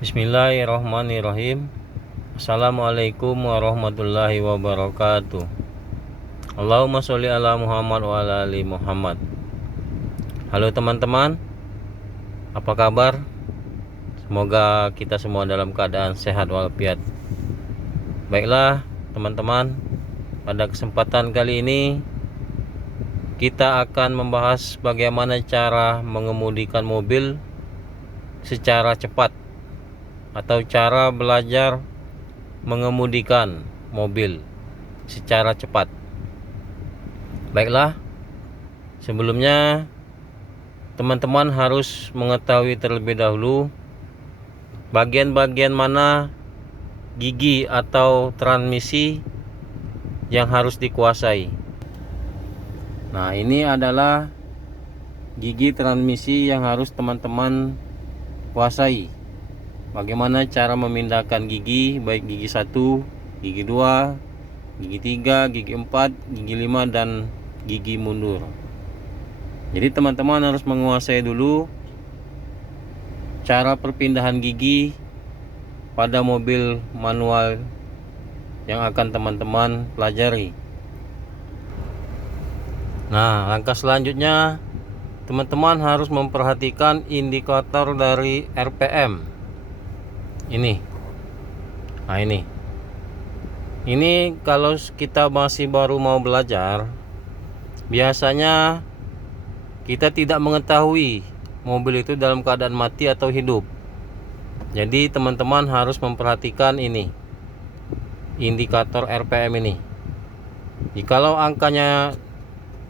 Bismillahirrahmanirrahim. Assalamualaikum warahmatullahi wabarakatuh. Allahumma sholli ala Muhammad wa ala ali Muhammad. Halo teman-teman, apa kabar? Semoga kita semua dalam keadaan sehat walafiat. Baiklah teman-teman, pada kesempatan kali ini kita akan membahas bagaimana cara mengemudikan mobil secara cepat, atau cara belajar mengemudikan mobil secara cepat. Baiklah, sebelumnya teman-teman harus mengetahui terlebih dahulu bagian-bagian mana gigi atau transmisi yang harus dikuasai. Nah, ini adalah gigi transmisi yang harus teman-teman kuasai. Bagaimana cara memindahkan gigi, baik gigi 1, gigi 2, gigi 3, gigi 4, gigi 5, dan gigi mundur. Jadi teman-teman harus menguasai dulu cara perpindahan gigi pada mobil manual yang akan teman-teman pelajari. Nah, langkah selanjutnya teman-teman harus memperhatikan indikator dari RPM. Ini. Nah, ini kalau kita masih baru mau belajar, biasanya kita tidak mengetahui mobil itu dalam keadaan mati atau hidup. Jadi teman-teman harus memperhatikan ini, indikator RPM ini. Jikalau angkanya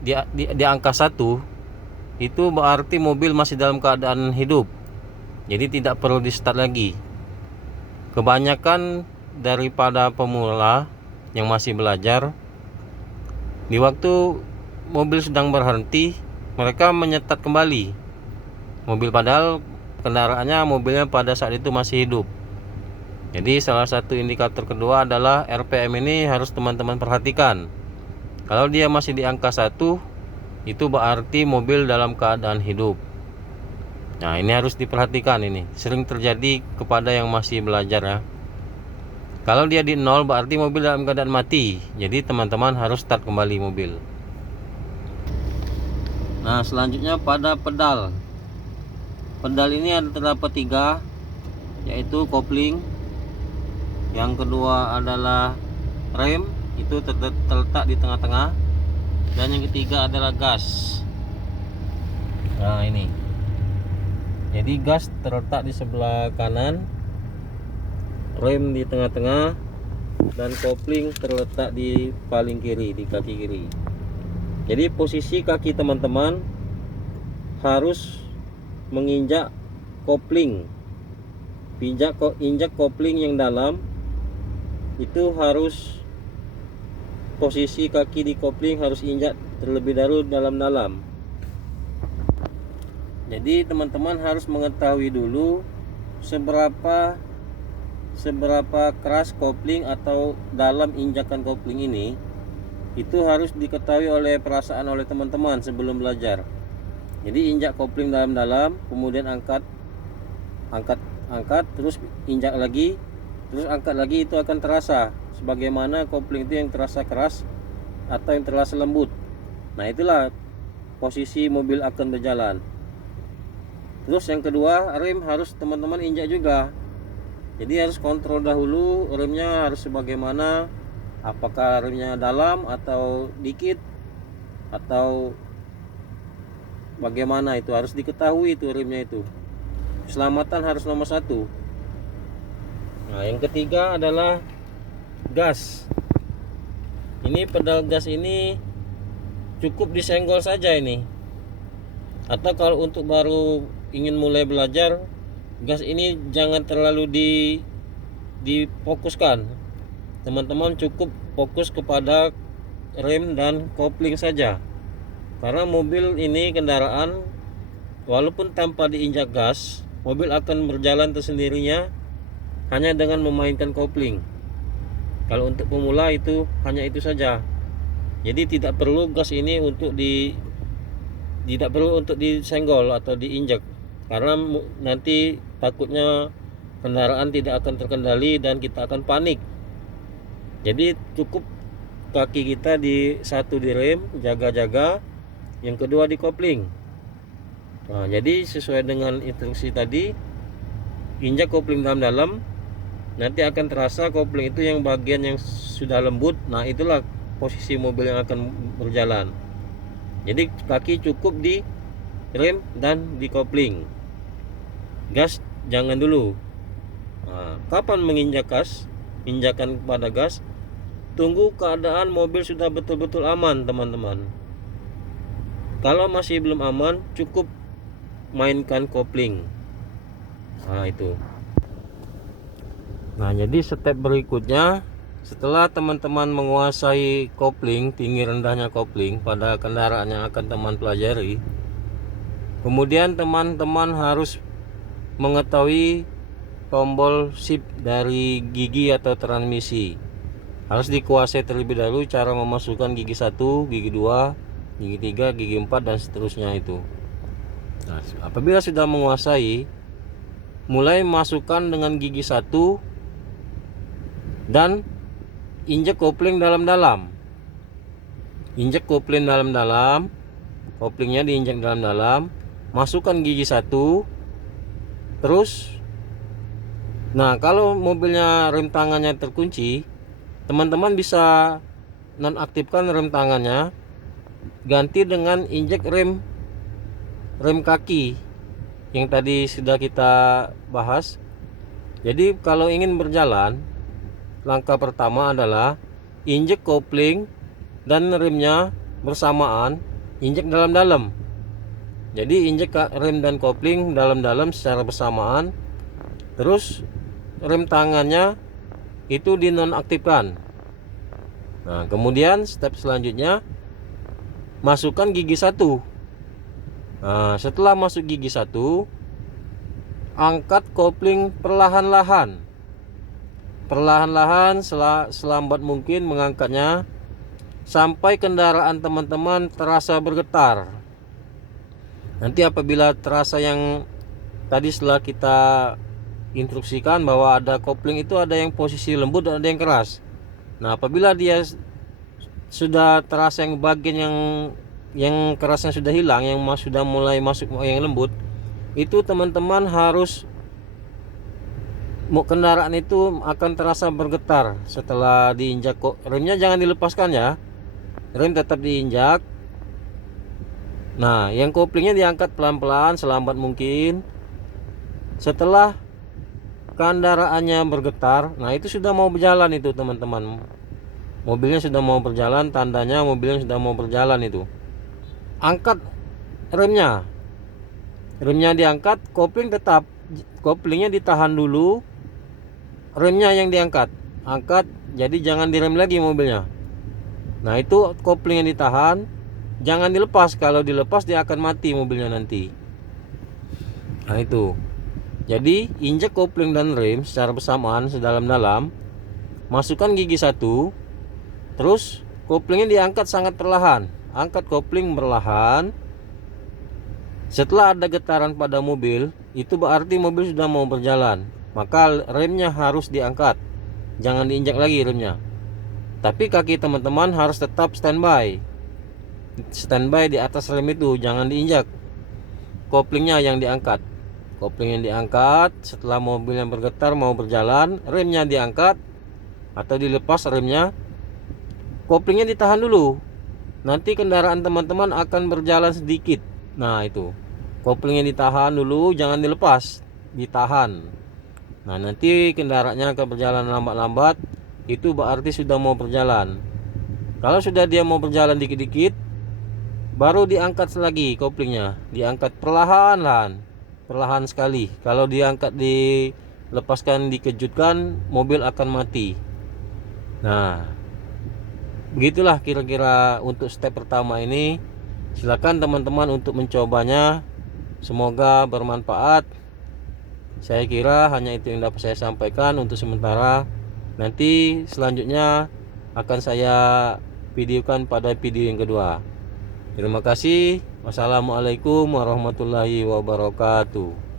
di angka 1, itu berarti mobil masih dalam keadaan hidup. Jadi tidak perlu di start lagi. Kebanyakan daripada pemula yang masih belajar, di waktu mobil sedang berhenti, mereka menyetat kembali mobil, padahal mobilnya pada saat itu masih hidup. Jadi salah satu indikator kedua adalah RPM. Ini harus teman-teman perhatikan. Kalau dia masih di angka 1, itu berarti mobil dalam keadaan hidup. Nah, ini harus diperhatikan, ini sering terjadi kepada yang masih belajar ya. Kalau dia di 0 berarti mobil dalam keadaan mati. Jadi teman-teman harus start kembali mobil. Nah, selanjutnya pada pedal. Pedal ini terdapat 3, yaitu kopling. Yang kedua adalah rem, itu terletak di tengah-tengah. Dan yang ketiga adalah gas. Nah, ini. Jadi gas terletak di sebelah kanan, rem di tengah-tengah, dan kopling terletak di paling kiri, di kaki kiri. Jadi posisi kaki teman-teman harus menginjak kopling. Injak kopling yang dalam, itu harus posisi kaki di kopling harus injak terlebih dahulu dalam-dalam. Jadi teman-teman harus mengetahui dulu seberapa keras kopling atau dalam injakan kopling ini. Itu harus diketahui oleh perasaan oleh teman-teman sebelum belajar. Jadi injak kopling dalam-dalam, kemudian angkat, terus injak lagi, terus angkat lagi, itu akan terasa sebagaimana kopling itu yang terasa keras atau yang terasa lembut. Nah, itulah posisi mobil akan berjalan. Terus yang kedua, rem harus teman-teman injak juga. Jadi harus kontrol dahulu remnya harus sebagaimana, apakah remnya dalam atau dikit atau bagaimana, itu harus diketahui itu remnya itu. Keselamatan harus nomor 1. Nah, yang ketiga adalah gas. Ini pedal gas ini cukup disenggol saja ini. Atau kalau untuk baru ingin mulai belajar, gas ini jangan terlalu difokuskan. Teman-teman cukup fokus kepada rem dan kopling saja. Karena mobil ini, kendaraan, walaupun tanpa diinjak gas, mobil akan berjalan tersendirinya hanya dengan memainkan kopling. Kalau untuk pemula itu hanya itu saja. Jadi tidak perlu gas ini tidak perlu untuk disenggol atau diinjak, karena nanti takutnya kendaraan tidak akan terkendali dan kita akan panik. Jadi cukup kaki kita satu di rem, jaga-jaga, yang kedua di kopling. Nah, jadi sesuai dengan instruksi tadi, injak kopling dalam-dalam, nanti akan terasa kopling itu yang bagian yang sudah lembut. Nah, itulah posisi mobil yang akan berjalan. Jadi kaki cukup di rem dan di kopling. Gas jangan dulu. Nah, kapan menginjak gas? Injakan pada gas. Tunggu keadaan mobil sudah betul-betul aman, teman-teman. Kalau masih belum aman, cukup mainkan kopling. Nah, itu. Nah, jadi step berikutnya, setelah teman-teman menguasai kopling, tinggi rendahnya kopling pada kendaraan yang akan teman pelajari, kemudian teman-teman harus mengetahui tombol shift dari gigi atau transmisi. Harus dikuasai terlebih dahulu cara memasukkan gigi 1, gigi 2, gigi 3, gigi 4 dan seterusnya itu. Nah, apabila sudah menguasai, mulai masukkan dengan gigi 1 dan injek kopling dalam-dalam. Injek kopling dalam-dalam, koplingnya diinjek dalam-dalam, masukkan gigi 1, terus. Nah, kalau mobilnya rem tangannya terkunci, teman-teman bisa nonaktifkan rem tangannya, ganti dengan injek rem kaki yang tadi sudah kita bahas. Jadi kalau ingin berjalan, langkah pertama adalah injek kopling dan remnya bersamaan, injek dalam-dalam. Jadi injek rem dan kopling dalam-dalam secara bersamaan, terus rem tangannya itu dinonaktifkan. Nah, kemudian step selanjutnya masukkan gigi 1. Nah, setelah masuk gigi 1, angkat kopling perlahan-lahan. Perlahan-lahan selambat mungkin mengangkatnya sampai kendaraan teman-teman terasa bergetar. Nanti apabila terasa yang tadi setelah kita instruksikan bahwa ada kopling itu ada yang posisi lembut dan ada yang keras. Nah, apabila dia sudah terasa yang bagian yang kerasnya sudah hilang, yang sudah mulai masuk yang lembut, itu teman-teman harus kendaraan itu akan terasa bergetar setelah diinjak. Remnya jangan dilepaskan ya, rem tetap diinjak. Nah, yang koplingnya diangkat pelan-pelan selambat mungkin. Setelah kendaraannya bergetar, nah itu sudah mau berjalan itu teman-teman. Mobilnya sudah mau berjalan, tandanya mobilnya sudah mau berjalan itu. Angkat remnya. Remnya diangkat, kopling tetap. Koplingnya ditahan dulu. Remnya yang diangkat. Angkat, jadi jangan direm lagi mobilnya. Nah, itu kopling yang ditahan, jangan dilepas. Kalau dilepas dia akan mati mobilnya nanti. Nah, itu. Jadi injek kopling dan rem secara bersamaan sedalam-dalam, masukkan gigi 1, terus koplingnya diangkat sangat perlahan. Angkat kopling perlahan. Setelah ada getaran pada mobil, itu berarti mobil sudah mau berjalan. Maka remnya harus diangkat, jangan diinjak lagi remnya. Tapi kaki teman-teman harus tetap standby. Standby di atas rem itu, jangan diinjak. Koplingnya yang diangkat. Kopling yang diangkat, setelah mobil yang bergetar mau berjalan, remnya diangkat atau dilepas remnya, koplingnya ditahan dulu. Nanti kendaraan teman-teman akan berjalan sedikit. Nah, itu koplingnya ditahan dulu, jangan dilepas, ditahan. Nah, nanti kendaraannya akan berjalan lambat-lambat, itu berarti sudah mau berjalan. Kalau sudah dia mau berjalan dikit-dikit, baru diangkat lagi koplingnya, diangkat perlahan-lahan. Perlahan sekali. Kalau diangkat dilepaskan dikejutkan, mobil akan mati. Nah, begitulah kira-kira untuk step pertama ini. Silakan teman-teman untuk mencobanya. Semoga bermanfaat. Saya kira hanya itu yang dapat saya sampaikan untuk sementara. Nanti selanjutnya akan saya videokan pada video yang kedua. Terima kasih. Wassalamualaikum warahmatullahi wabarakatuh.